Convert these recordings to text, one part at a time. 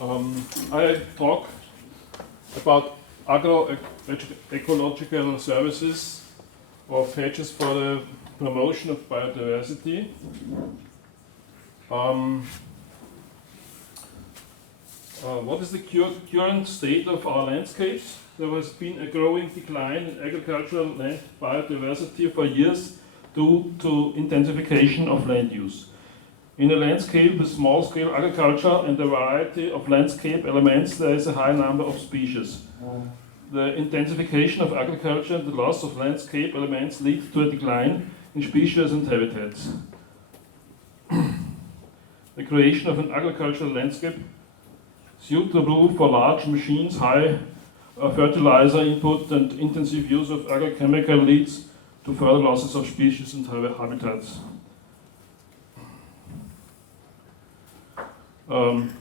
I talk about agro ecological services of hedges for the promotion of biodiversity. What is the current state of our landscapes? There has been a growing decline in agricultural land biodiversity for years due to intensification of land use. In a landscape with small-scale agriculture and a variety of landscape elements, there is a high number of species. The intensification of agriculture and the loss of landscape elements lead to a decline in species and habitats. The creation of an agricultural landscape suitable for large machines, high fertilizer input and intensive use of agrochemical leads to further losses of species and habitats.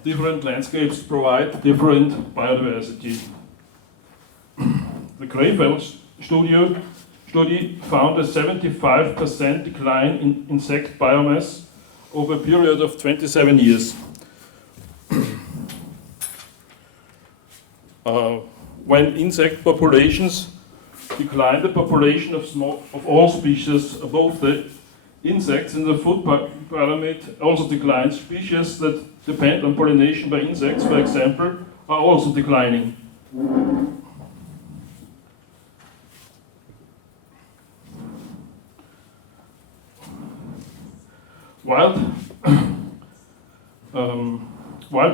Different landscapes provide different biodiversity. The Krefeld study found a 75% decline in insect biomass over a period of 27 years. When insect populations decline, the population of all species above the insects in the food pyramid also declines. Species that depend on pollination by insects, for example, are also declining. Wild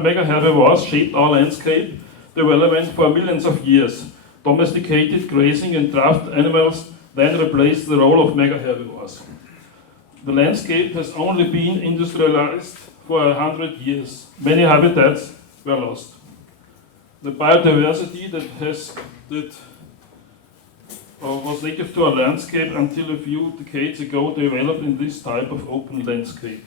mega herbivores shaped our landscape development for millions of years. Domesticated grazing and draft animals then replaced the role of mega herbivores. The landscape has only been industrialized for 100 years. Many habitats were lost. The biodiversity that was native to our landscape until a few decades ago developed in this type of open landscape.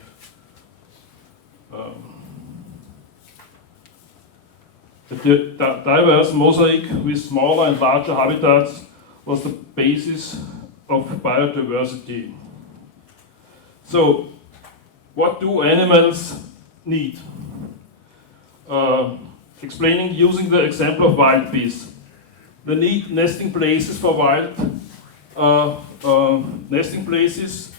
The diverse mosaic with smaller and larger habitats was the basis of biodiversity. So, what do animals need? Explaining using the example of wild bees. They need nesting places for wild nesting places.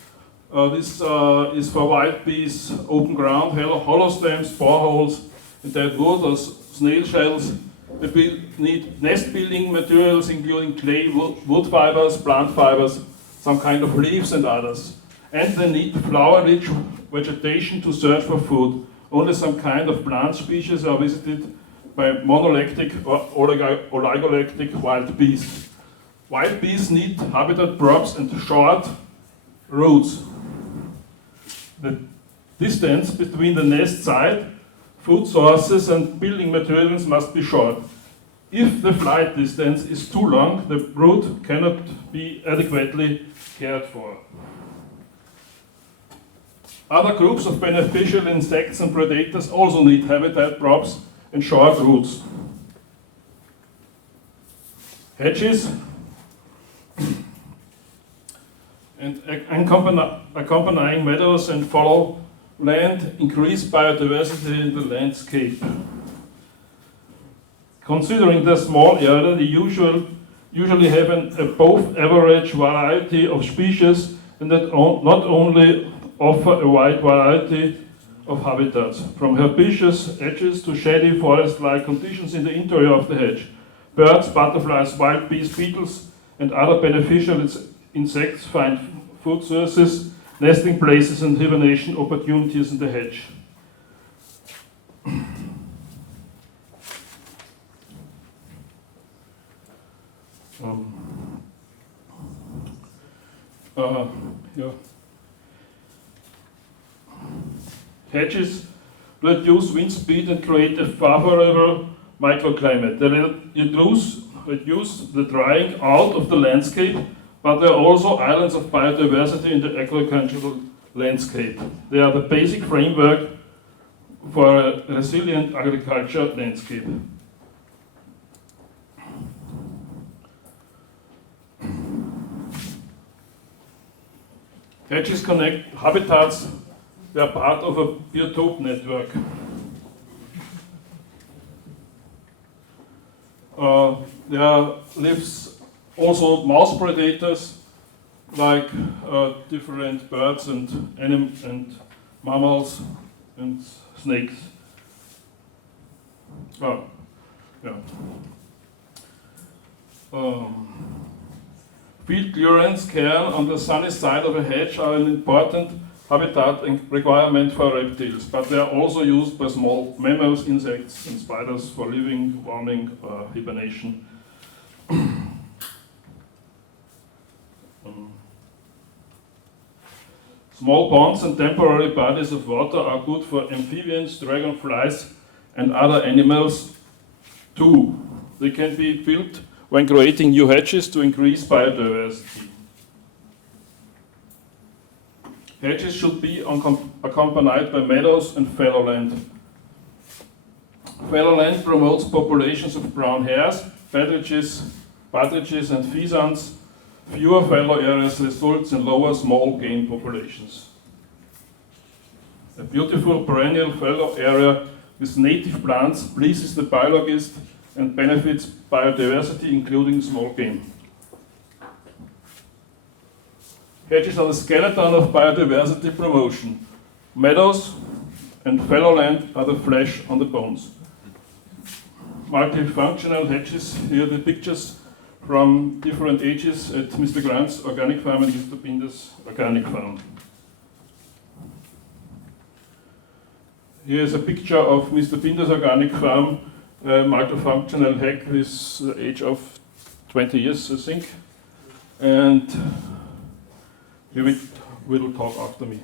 This is for wild bees open ground, hollow stems, boreholes, and dead wood or snail shells. They need nest building materials including clay, wood fibers, plant fibers, some kind of leaves and others. And they need flower-rich vegetation to search for food. Only some kind of plant species are visited by monolactic or oligolactic wild bees. Wild bees need habitat props and short routes. The distance between the nest site, food sources and building materials must be short. If the flight distance is too long, the route cannot be adequately cared for. Other groups of beneficial insects and predators also need habitat props and short routes. Hedges and accompanying meadows and fallow land increase biodiversity in the landscape. Considering the small area, they usually have an above average variety of species and that not only offer a wide variety of habitats, from herbaceous hedges to shady forest-like conditions in the interior of the hedge. Birds, butterflies, wild bees, beetles, and other beneficial insects find food sources, nesting places, and hibernation opportunities in the hedge. Hedges reduce wind speed and create a favorable microclimate. They reduce the drying out of the landscape, but they are also islands of biodiversity in the agricultural landscape. They are the basic framework for a resilient agriculture landscape. Hedges connect habitats. They are part of a biotope network. There lives also mouse predators like different birds and mammals and snakes. Oh, yeah. Field clearance care on the sunny side of a hedge are an important habitat and requirement for reptiles, but they are also used by small mammals, insects, and spiders for living, warming, or hibernation. Small ponds and temporary bodies of water are good for amphibians, dragonflies, and other animals too. They can be built when creating new hedges to increase biodiversity. Hedges should be accompanied by meadows and fallow land. Fallow land promotes populations of brown hares, partridges, and pheasants. Fewer fallow areas results in lower small game populations. A beautiful perennial fallow area with native plants pleases the biologist and benefits biodiversity, including small game. Hedges are the skeleton of biodiversity promotion. Meadows and fallow land are the flesh on the bones. Multifunctional hedges, here are the pictures from different ages at Mr. Grant's organic farm and Mr. Binder's organic farm. Here is a picture of Mr. Binder's organic farm, multifunctional hedge with the age of 20 years, I think. And he will talk after me.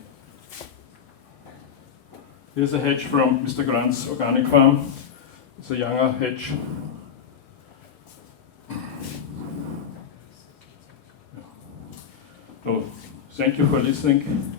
Here's a hedge from Mr. Grant's organic farm. It's a younger hedge. So, thank you for listening.